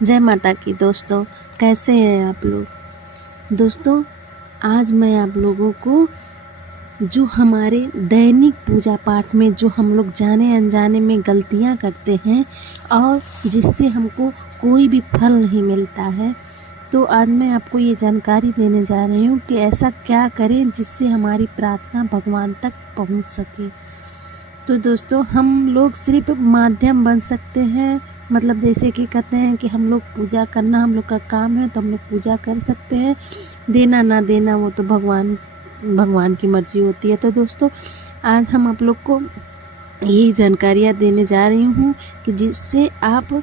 जय माता की दोस्तों, कैसे हैं आप लोग। दोस्तों, आज मैं आप लोगों को जो हमारे दैनिक पूजा पाठ में जो हम लोग जाने अनजाने में गलतियां करते हैं और जिससे हमको कोई भी फल नहीं मिलता है, तो आज मैं आपको ये जानकारी देने जा रही हूँ कि ऐसा क्या करें जिससे हमारी प्रार्थना भगवान तक पहुँच सके। तो दोस्तों, हम लोग सिर्फ माध्यम बन सकते हैं, मतलब जैसे कि कहते हैं कि हम लोग पूजा करना हम लोग का काम है, तो हम लोग पूजा कर सकते हैं। देना ना देना वो तो भगवान की मर्ज़ी होती है। तो दोस्तों, आज हम आप लोग को यही जानकारियाँ देने जा रही हूँ कि जिससे आप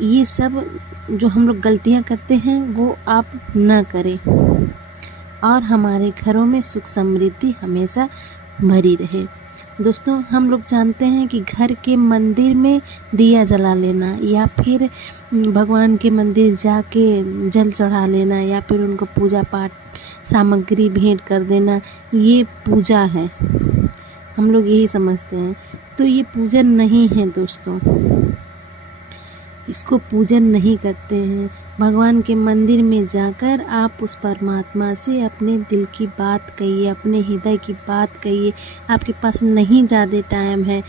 ये सब जो हम लोग गलतियाँ करते हैं वो आप ना करें और हमारे घरों में सुख समृद्धि हमेशा भरी रहे। दोस्तों, हम लोग जानते हैं कि घर के मंदिर में दिया जला लेना या फिर भगवान के मंदिर जाके जल चढ़ा लेना या फिर उनको पूजा पाठ सामग्री भेंट कर देना, ये पूजा है। हम लोग यही समझते हैं, तो ये पूजन नहीं है दोस्तों। इसको पूजन नहीं करते हैं। भगवान के मंदिर में जाकर आप उस परमात्मा से अपने दिल की बात कहिए, अपने हृदय की बात कहिए। आपके पास नहीं ज़्यादा टाइम है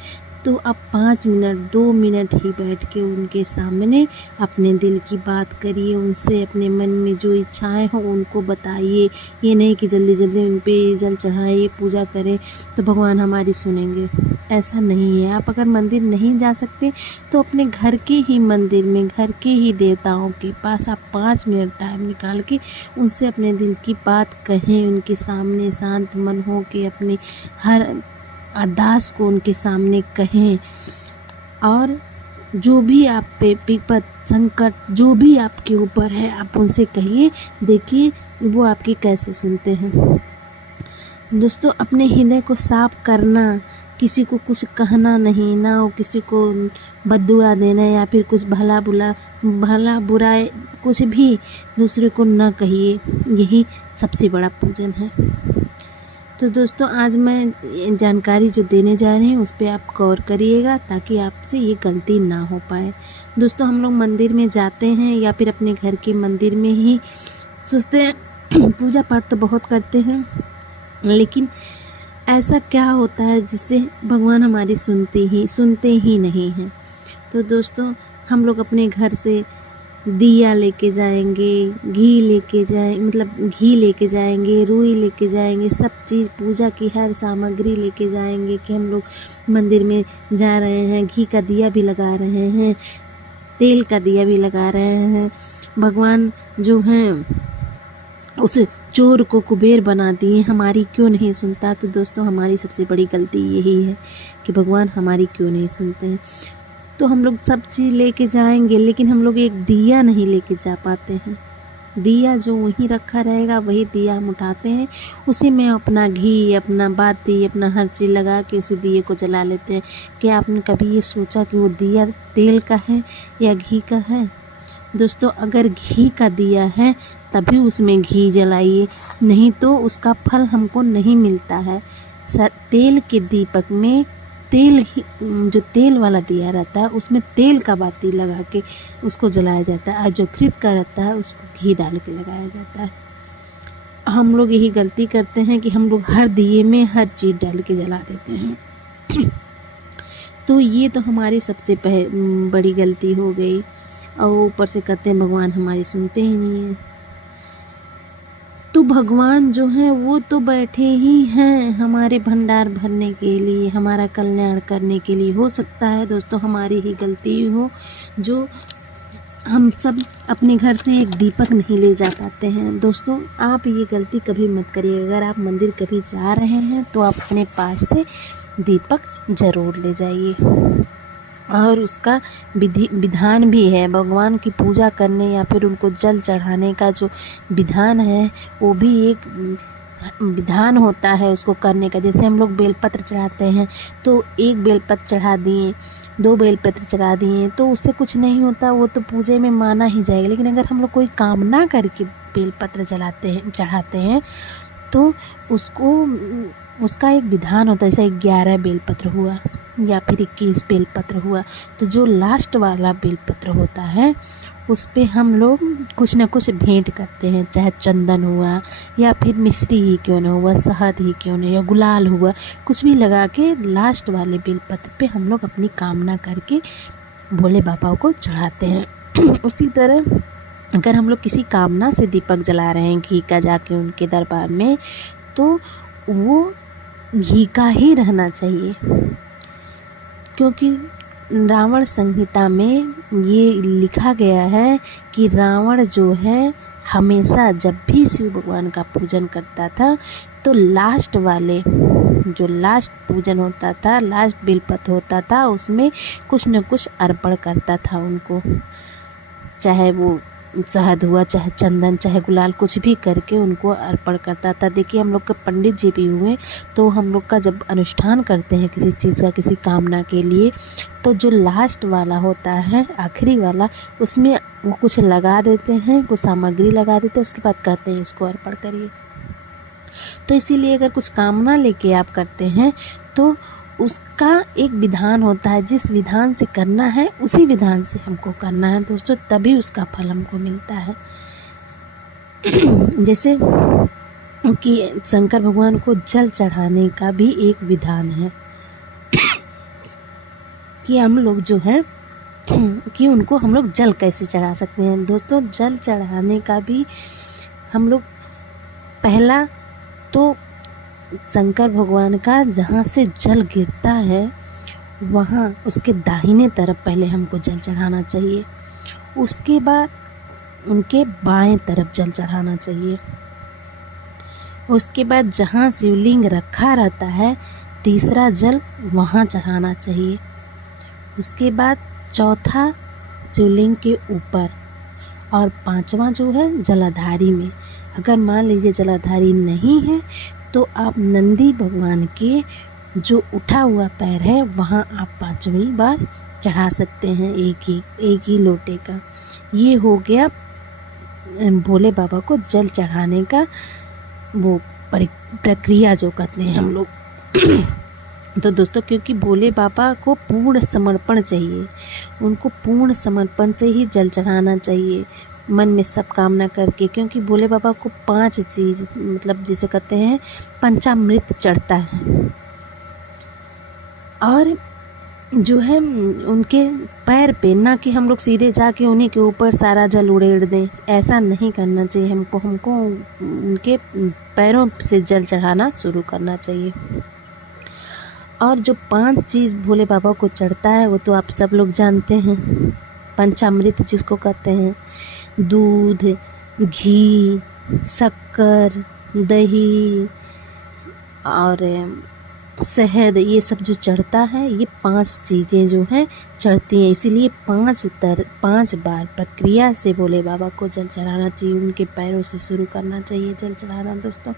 तो आप 5 मिनट 2 मिनट ही बैठ के उनके सामने अपने दिल की बात करिए, उनसे अपने मन में जो इच्छाएं हों उनको बताइए। ये नहीं कि जल्दी जल्दी उन पे जल चढ़ाएं, पूजा करें तो भगवान हमारी सुनेंगे, ऐसा नहीं है। आप अगर मंदिर नहीं जा सकते तो अपने घर के ही मंदिर में, घर के ही देवताओं के पास आप 5 मिनट टाइम निकाल के उनसे अपने दिल की बात कहें। उनके सामने शांत मन हो के अपने हर अरदास को उनके सामने कहें और जो भी आप पे विपद संकट जो भी आपके ऊपर है आप उनसे कहिए। देखिए वो आपकी कैसे सुनते हैं। दोस्तों, अपने हृदय को साफ करना, किसी को कुछ कहना नहीं, ना हो किसी को बद्दुआ देना या फिर कुछ भला बुरा कुछ भी दूसरे को ना कहिए, यही सबसे बड़ा पूजन है। तो दोस्तों, आज मैं जानकारी जो देने जा रही हूँ उस पर आप गौर करिएगा ताकि आपसे ये गलती ना हो पाए। दोस्तों, हम लोग मंदिर में जाते हैं या फिर अपने घर के मंदिर में ही सोचते हैं पूजा पाठ तो बहुत करते हैं, लेकिन ऐसा क्या होता है जिससे भगवान हमारी सुनते ही नहीं हैं। तो दोस्तों, हम लोग अपने घर से दिया लेके जाएंगे, घी लेके जाएंगे, रुई लेके जाएंगे, सब चीज़ पूजा की हर सामग्री लेके जाएंगे कि हम लोग मंदिर में जा रहे हैं। घी का दिया भी लगा रहे हैं, तेल का दिया भी लगा रहे हैं। भगवान जो हैं उस चोर को कुबेर बना दिए, हमारी क्यों नहीं सुनता। तो दोस्तों, हमारी सबसे बड़ी गलती यही है कि भगवान हमारी क्यों नहीं सुनते हैं। तो हम लोग सब चीज़ लेके जाएंगे, लेकिन हम लोग एक दिया नहीं लेके जा पाते हैं। दिया जो वहीं रखा रहेगा वही दिया हम उठाते हैं, उसी में अपना घी, अपना बाती, अपना हर चीज़ लगा के उसी दिए को जला लेते हैं। क्या आपने कभी ये सोचा कि वो दिया तेल का है या घी का है? दोस्तों, अगर घी का दिया है तभी उसमें घी जलाइए, नहीं तो उसका फल हमको नहीं मिलता है। तेल के दीपक में जो तेल वाला दिया रहता है उसमें तेल का बाती लगा के उसको जलाया जाता है, और जो घृत का रहता है उसको घी डाल के लगाया जाता है। हम लोग यही गलती करते हैं कि हम लोग हर दिए में हर चीज़ डाल के जला देते हैं। तो ये तो हमारी सबसे बड़ी गलती हो गई, और ऊपर से कहते हैं भगवान हमारी सुनते ही नहीं हैं। तो भगवान जो हैं वो तो बैठे ही हैं हमारे भंडार भरने के लिए, हमारा कल्याण करने के लिए। हो सकता है दोस्तों हमारी ही गलती हो जो हम सब अपने घर से एक दीपक नहीं ले जा पाते हैं। दोस्तों, आप ये गलती कभी मत करिए। अगर आप मंदिर कभी जा रहे हैं तो आप अपने पास से दीपक ज़रूर ले जाइए, और उसका विधान भी है। भगवान की पूजा करने या फिर उनको जल चढ़ाने का जो विधान है वो भी एक विधान होता है उसको करने का। जैसे हम लोग बेलपत्र चढ़ाते हैं तो एक बेलपत्र चढ़ा दिए, 2 बेलपत्र चढ़ा दिए तो उससे कुछ नहीं होता, वो तो पूजे में माना ही जाएगा। लेकिन अगर हम लोग कोई कामना करके बेलपत्र चढ़ाते हैं तो उसका एक विधान होता है। जैसे 11 बेलपत्र हुआ या फिर 21 बेलपत्र हुआ, तो जो लास्ट वाला बेलपत्र होता है उस पे हम लोग कुछ न कुछ भेंट करते हैं, चाहे चंदन हुआ या फिर मिश्री ही क्यों न हुआ, शहद ही क्यों न, या गुलाल हुआ, कुछ भी लगा के लास्ट वाले बेलपत्र पे हम लोग अपनी कामना करके भोले बाबा को चढ़ाते हैं। उसी तरह अगर हम लोग किसी कामना से दीपक जला रहे हैं घी का जाके उनके दरबार में, तो वो घी का ही रहना चाहिए, क्योंकि रावण संहिता में ये लिखा गया है कि रावण जो है हमेशा जब भी शिव भगवान का पूजन करता था तो लास्ट वाले जो लास्ट पूजन होता था, लास्ट बेलपत्र होता था, उसमें कुछ न कुछ अर्पण करता था उनको, चाहे वो शहद हुआ, चाहे चंदन, चाहे गुलाल, कुछ भी करके उनको अर्पण करता था। देखिए हम लोग के पंडित जी भी हुए, तो हम लोग का जब अनुष्ठान करते हैं किसी चीज़ का, किसी कामना के लिए, तो जो लास्ट वाला होता है, आखिरी वाला, उसमें वो कुछ लगा देते हैं, कुछ सामग्री लगा देते हैं, उसके बाद कहते हैं इसको अर्पण करिए। तो इसीलिए अगर कुछ कामना लेके आप करते हैं तो उसका एक विधान होता है, जिस विधान से करना है उसी विधान से हमको करना है दोस्तों, तभी उसका फल हमको मिलता है। जैसे कि शंकर भगवान को जल चढ़ाने का भी एक विधान है कि हम लोग जो है कि उनको हम लोग जल कैसे चढ़ा सकते हैं दोस्तों। जल चढ़ाने का भी हम लोग पहला तो शंकर भगवान का जहाँ से जल गिरता है वहाँ उसके दाहिने तरफ पहले हमको जल चढ़ाना चाहिए, उसके बाद उनके बाएं तरफ जल चढ़ाना चाहिए, उसके बाद जहाँ शिवलिंग रखा रहता है तीसरा जल वहाँ चढ़ाना चाहिए, उसके बाद चौथा शिवलिंग के ऊपर, और पांचवा जो है जलाधारी में। अगर मान लीजिए जलाधारी नहीं है तो आप नंदी भगवान के जो उठा हुआ पैर है वहाँ आप पांचवी बार चढ़ा सकते हैं, एक ही लोटे का। ये हो गया भोले बाबा को जल चढ़ाने का वो प्रक्रिया जो कहते हैं हम लोग। तो दोस्तों क्योंकि भोले बाबा को पूर्ण समर्पण चाहिए, उनको पूर्ण समर्पण से ही जल चढ़ाना चाहिए, मन में सब कामना करके, क्योंकि भोले बाबा को 5 चीज़ मतलब जिसे कहते हैं पंचामृत चढ़ता है, और जो है उनके पैर पे, ना कि हम लोग सीधे जाके उन्हीं के ऊपर सारा जल उड़ेड़ दें, ऐसा नहीं करना चाहिए। हमको उनके पैरों से जल चढ़ाना शुरू करना चाहिए। और जो 5 चीज़ भोले बाबा को चढ़ता है वो तो आप सब लोग जानते हैं, पंचामृत जिसको कहते हैं, दूध, घी, शक्कर, दही और शहद, ये सब जो चढ़ता है, ये 5 चीज़ें जो हैं चढ़ती हैं। इसीलिए 5 बार प्रक्रिया से भोले बाबा को जल चढ़ाना चाहिए, उनके पैरों से शुरू करना चाहिए जल चढ़ाना। दोस्तों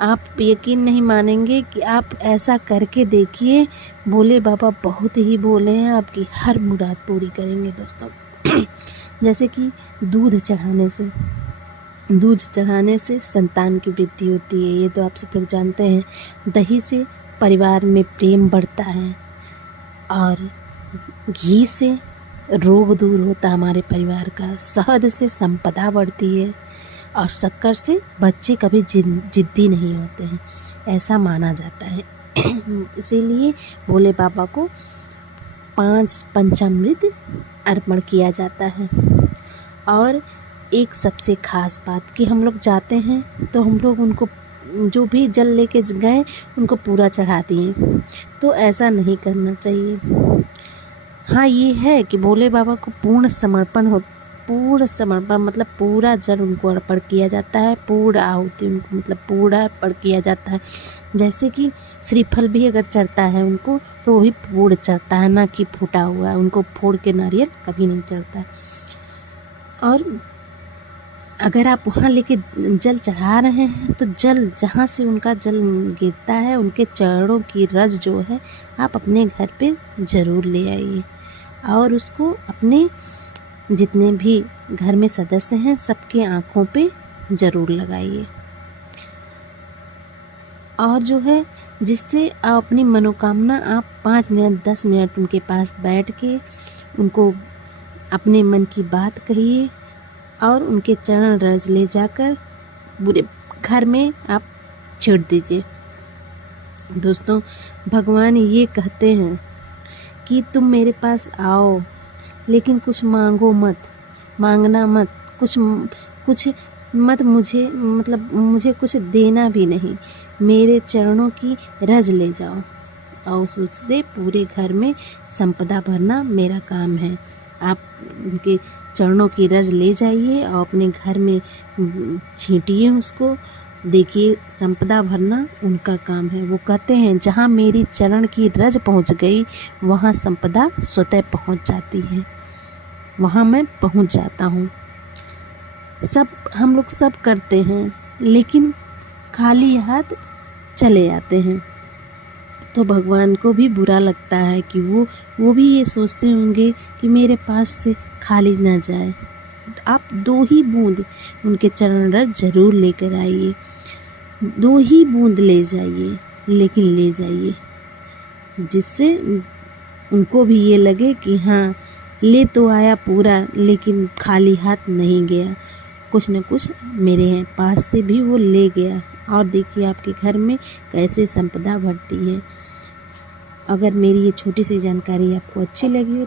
आप यकीन नहीं मानेंगे कि आप ऐसा करके देखिए, भोले बाबा बहुत ही भोले हैं, आपकी हर मुराद पूरी करेंगे दोस्तों। जैसे कि दूध चढ़ाने से संतान की वृद्धि होती है, ये तो आप सब लोग जानते हैं। दही से परिवार में प्रेम बढ़ता है, और घी से रोग दूर होता है हमारे परिवार का, शहद से संपदा बढ़ती है, और शक्कर से बच्चे कभी जिद्दी नहीं होते हैं, ऐसा माना जाता है। इसीलिए भोले बाबा को 5 पंचामृत अर्पण किया जाता है। और एक सबसे ख़ास बात कि हम लोग जाते हैं तो हम लोग उनको जो भी जल लेके गए उनको पूरा चढ़ा दिए, तो ऐसा नहीं करना चाहिए। हाँ ये है कि भोले बाबा को पूर्ण समर्पण मतलब पूरा जल उनको अर्पण किया जाता है, पूरा आहुति उनको मतलब पूरा अर्पण किया जाता है। जैसे कि श्रीफल भी अगर चढ़ता है उनको तो वो भी पूर्ण चढ़ता है, ना कि फूटा हुआ, उनको फोड़ के नारियल कभी नहीं चढ़ता है। और अगर आप वहाँ लेके जल चढ़ा रहे हैं तो जल जहाँ से उनका जल गिरता है, उनके चरणों की रज जो है आप अपने घर पे ज़रूर ले आइए, और उसको अपने जितने भी घर में सदस्य हैं सबके आँखों पे ज़रूर लगाइए। और जो है जिससे आप अपनी मनोकामना आप 5 मिनट 10 मिनट उनके पास बैठ के उनको अपने मन की बात कहिए और उनके चरण रज ले जाकर पूरे घर में आप छेड़ दीजिए। दोस्तों, भगवान ये कहते हैं कि तुम मेरे पास आओ, लेकिन कुछ मांगो मत, मांगना मत, कुछ मत मुझे, मतलब मुझे कुछ देना भी नहीं, मेरे चरणों की रज ले जाओ और उससे पूरे घर में संपदा भरना मेरा काम है। आप उनके चरणों की रज ले जाइए और अपने घर में छींटिए उसको। देखिए, संपदा भरना उनका काम है। वो कहते हैं जहाँ मेरी चरण की रज पहुँच गई वहाँ संपदा स्वतः पहुँच जाती है, वहाँ मैं पहुँच जाता हूँ। हम लोग सब करते हैं, लेकिन खाली हाथ चले आते हैं, तो भगवान को भी बुरा लगता है कि वो भी ये सोचते होंगे कि मेरे पास से खाली ना जाए। तो आप 2 ही बूंद उनके चरण रज जरूर लेकर आइए, 2 ही बूंद ले जाइए, लेकिन ले जाइए, जिससे उनको भी ये लगे कि हाँ, ले तो आया पूरा, लेकिन खाली हाथ नहीं गया, कुछ न कुछ मेरे पास से भी वो ले गया। और देखिए आपके घर में कैसे संपदा बढ़ती है। अगर मेरी ये छोटी सी जानकारी आपको अच्छी लगी हो